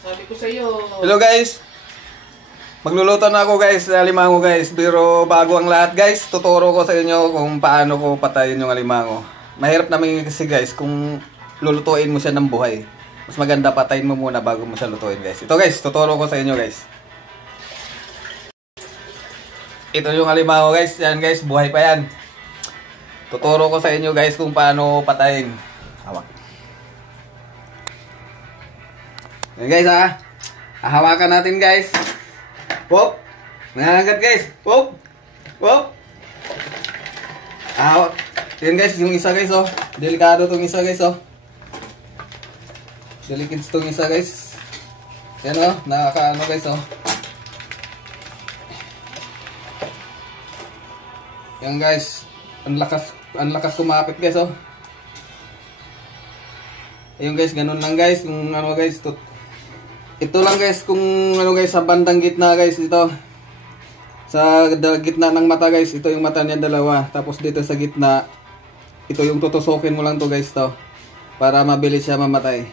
Sabi ko sa iyo. Hello guys. Magluluto na ako guys, alimango guys. Pero bago ang lahat guys, tuturo ko sa inyo kung paano ko patayin yung alimango. Mahirap naman kasi guys kung lulutuin mo siya ng buhay. Mas maganda patayin mo muna bago mo siya lutuin guys. Ito guys, tuturo ko sa inyo guys. Ito yung alimango guys. Yan guys, buhay pa yan. Tuturo ko sa inyo guys kung paano patayin. Hawak. Yan guys ha. Hahawakan natin guys. Wop. Nangangagat guys. Wop. Wop. Hawak. Yan guys, yung isa guys oh. Delikado tong isa guys oh. Delikado tong isa guys. Yan oh, nakakaano guys oh. Yan guys, ang lakas kumapit guys oh. Ayun guys, ganun lang guys, kung ano guys, ito lang guys kung ano guys sa bandang gitna guys ito. Sa gitna ng mata guys, ito yung mata niya dalawa. Tapos dito sa gitna, ito yung tutusukin mo lang to guys to. Para mabilis siya mamatay.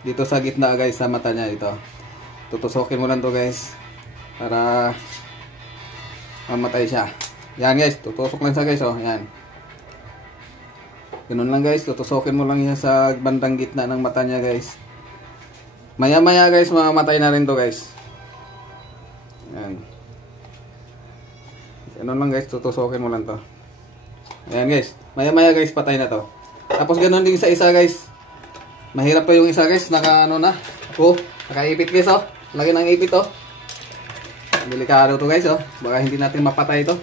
Dito sa gitna guys sa mata niya ito. Tutusukin mo lang to guys. Para mamatay siya. Yan guys, tutusok lang siya guys oh, yan. Ganun lang guys, tutusokin mo lang siya sa bandang gitna ng mata niya guys. Maya maya guys, mamamatay na rin to guys. Yan. Ganun lang guys, tutusokin mo lang to. Ayan guys, maya maya guys, patay na to. Tapos ganun din sa isa guys. Mahirap pa yung isa guys, naka ano na. Oh, nakaipit guys oh. Lagi ng ipit oh. Delikado to guys oh. Baka hindi natin mapatay to.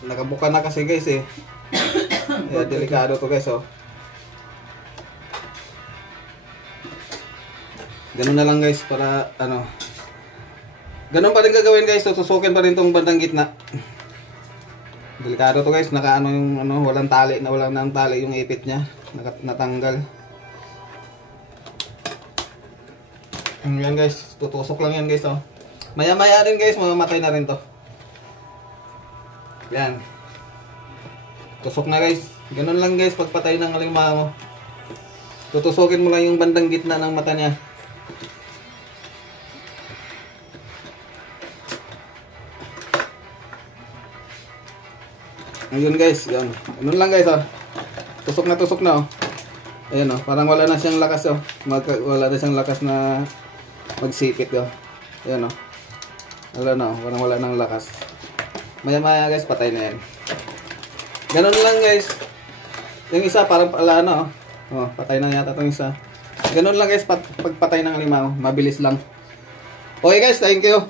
Nakabuka na kasi guys eh. Kaya delikado to guys oh. Ganun na lang guys para ano. Ganun pa rin gagawin guys, tutusukin pa rin tong bandang gitna. Delikado to guys, naka ano yung ano, walang tali, nawalan ng tali yung ipit niya. Natanggal. Yan guys, tutusok lang yan guys oh. Maya maya rin guys, mamamatay na rin to. Yan. Tusok na guys. Ganun lang guys pagpatay ng alimango. Tutusokin mo lang yung bandang gitna ng mata niya. Ayun guys, yan. Ganun lang guys oh. Tusok na oh. Ayan oh, parang wala na siyang lakas oh. Wala na siyang lakas na magsipit oh. Ayan oh. Wala na oh, parang wala nang lakas. Maya maya guys, patay na yan. Ganun lang guys. Yung isa parang pala ano oh. Patay na yata itong isa. Ganun lang guys pagpatay ng alimango. Mabilis lang. Okay guys, thank you.